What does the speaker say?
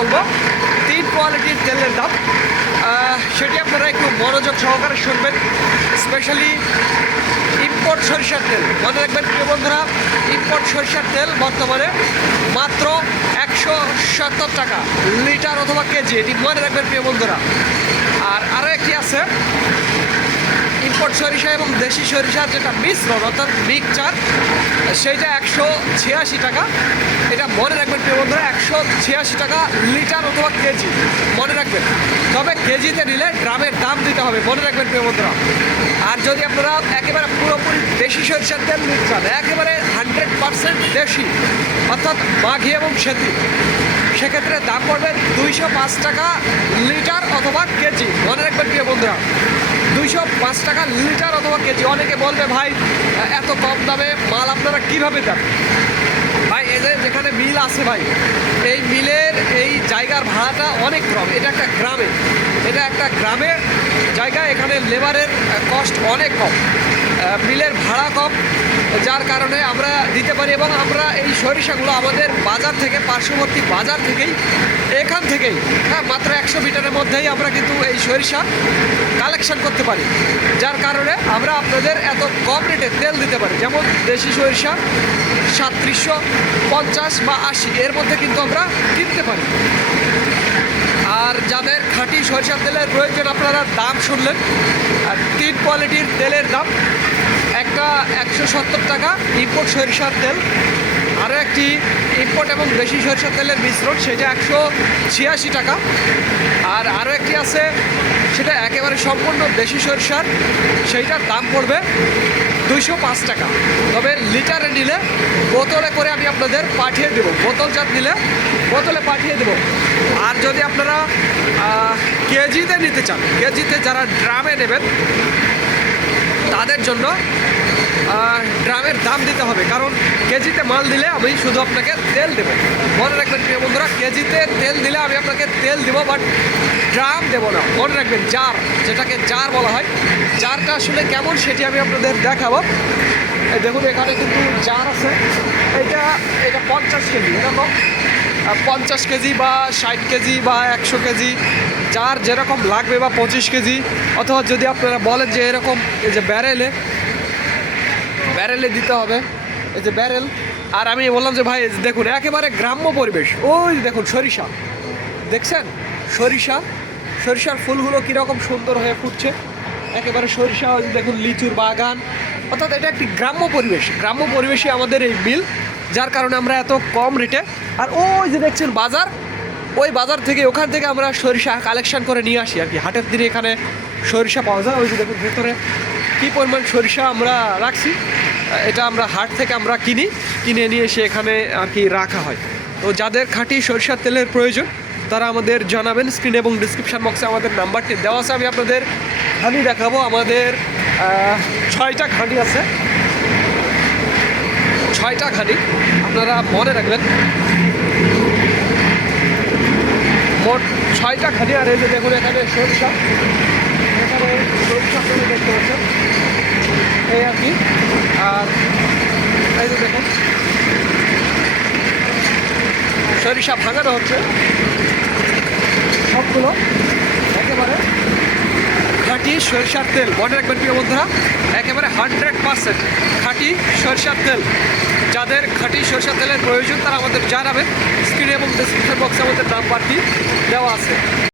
বলবো 3 কোয়ালিটির তেলের দাম, সেটি আপনারা একটু মনোযোগ সহকারে শুনবেন। স্পেশালি ইম্পোর্ট সরিষার তেল, মনে রাখবেন প্রিয় বন্ধুরা, ইম্পোর্ট সরিষার তেল বর্তমানে মাত্র 170 টাকা লিটার অথবা কেজি, এটি মনে রাখবেন প্রিয় বন্ধুরা। আর আরও একটি আছে ইম্পোর্ট সরিষা এবং দেশি সরিষার যেটা মিশ্রণ অর্থাৎ মিক্সচার, সেইটা 186 টাকা। এটা মনে রাখবেন প্রিয় বন্ধুরা, 186 টাকা লিটার অথবা কেজি, মনে রাখবেন। তবে কেজিতে নিলে গ্রামের দাম দিতে হবে, মনে রাখবেন প্রিয় বন্ধুরা। আর যদি আপনারা একেবারে পুরোপুরি দেশি সরিষার তেল নিতে চান, একেবারে 100% দেশি অর্থাৎ মাঘি এবং সেতি, সেক্ষেত্রে দাম পড়বে 205 টাকা লিটার অথবা কেজি, মনে রাখবেন প্রিয় বন্ধুরা। 205 টাকা লিটার অথবা কেজি। অনেকে বলবে ভাই এত কম দামে মাল আপনারা কীভাবে দেন? ভাই এদের যেখানে মিল আছে ভাই, এই মিলের এই জায়গার ভাড়াটা অনেক কম। এটা একটা গ্রামের জায়গা, এখানে লেবারের কস্ট অনেক কম, মিলের ভাড়া কম, যার কারণে আমরা দিতে পারি। এবং আমরা এই সরিষাগুলো আমাদের বাজার থেকে, পার্শ্ববর্তী বাজার থেকেই, এখান থেকেই মাত্র 100 মিটারের মধ্যেই আমরা কিন্তু এই সরিষা কালেকশন করতে পারি, যার কারণে আমরা আপনাদের এত কম রেটে তেল দিতে পারি। যেমন দেশি সরিষা 3750 বা 80 এর মধ্যে কিন্তু আমরা কিনতে পারি। আর যাদের খাঁটি সরিষার তেলের প্রয়োজন, আপনারা দাম শুনলেন, আর 3 কোয়ালিটির তেলের দাম, একটা 170 টাকা ইম্পোর্ট সরিষার তেল, আরও একটি ইম্পোর্ট এবং দেশি সরিষার তেলের মিশ্রণ, সেটা 186 টাকা। আর আরও একটি আছে, সেটা একেবারে সম্পূর্ণ দেশি সরিষার, সেইটার দাম পড়বে 205 টাকা। তবে লিটারে নিলে বোতলে করে আমি আপনাদের পাঠিয়ে দেবো, বোতলজাত নিলে বোতলে পাঠিয়ে দেবো। আর যদি আপনারা কেজিতে নিতে চান, কেজিতে যারা ড্রামে নেবেন তাদের জন্য ড্রামের দাম দিতে হবে, কারণ কেজিতে মাল দিলে আমি শুধু আপনাকে তেল দেবো। মনে রাখবেন প্রিয় বন্ধুরা, কেজিতে তেল দিলে আমি আপনাকে তেল দেবো, বাট ড্রাম দেবো না। মনে রাখবেন জার, যেটাকে জার বলা হয়, জারটা আসলে কেমন সেটি আমি আপনাদের দেখাবো। দেখুন এখানে কিন্তু জার আছে, এটা 50 কেজি, এরকম 50 কেজি বা 60 কেজি বা 100 কেজি, যার যেরকম লাগবে, বা 25 কেজি, অথবা যদি আপনারা বলেন যে এরকম এই যে ব্যারেলে দিতে হবে, এই যে ব্যারেল। আর আমি বললাম যে ভাই দেখুন একেবারে গ্রাম্য পরিবেশ, ওই দেখুন সরিষা দেখছেন, সরিষার ফুলগুলো কীরকম সুন্দর হয়ে ফুটছে, একেবারে সরিষা, দেখুন লিচুর বাগান, অর্থাৎ এটা একটি গ্রাম্য পরিবেশে আমাদের এই মিল, যার কারণে আমরা এত কম রেটে। আর ওই যে দেখছেন বাজার, ওই বাজার থেকে, ওখান থেকে আমরা সরিষা কালেকশন করে নিয়ে আসি আর কি। হাটের দিনে এখানে সরিষা পাওয়া যায়, ওই যে দেখুন ভেতরে কী পরিমাণ সরিষা আমরা রাখছি, এটা আমরা হাট থেকে আমরা কিনে নিয়ে এসে এখানে আর কি রাখা হয়। তো যাদের খাঁটি সরিষার তেলের প্রয়োজন তারা আমাদের জানাবেন। স্ক্রিন এবং ডিসক্রিপশান বক্সে আমাদের নাম্বারটি দেওয়া আছে। আমি আপনাদের ঘানি দেখাবো, আমাদের 6টা ঘানি আছে, 6টা ঘানি, আপনারা মনে রাখবেন, মোট 6টা ঘানি। আর এই যে দেখুন এখানে সরিষা আপনারা দেখতে পাচ্ছেন, এই আর কি। আর এই যে দেখুন সরিষা ভাঙানো হচ্ছে, সবগুলো একেবারে খাঁটি সরিষার তেল। মনে রাখবেন প্রিয় বন্ধুরা, একেবারে 100% খাঁটি সরিষার তেল। যাদের খাঁটি সরিষার তেলের প্রয়োজন তারা আমাদের জানাবেন। স্ক্রিনে এবং ডিসক্রিপশন বক্সে আমাদের নাম্বারটি দেওয়া আছে।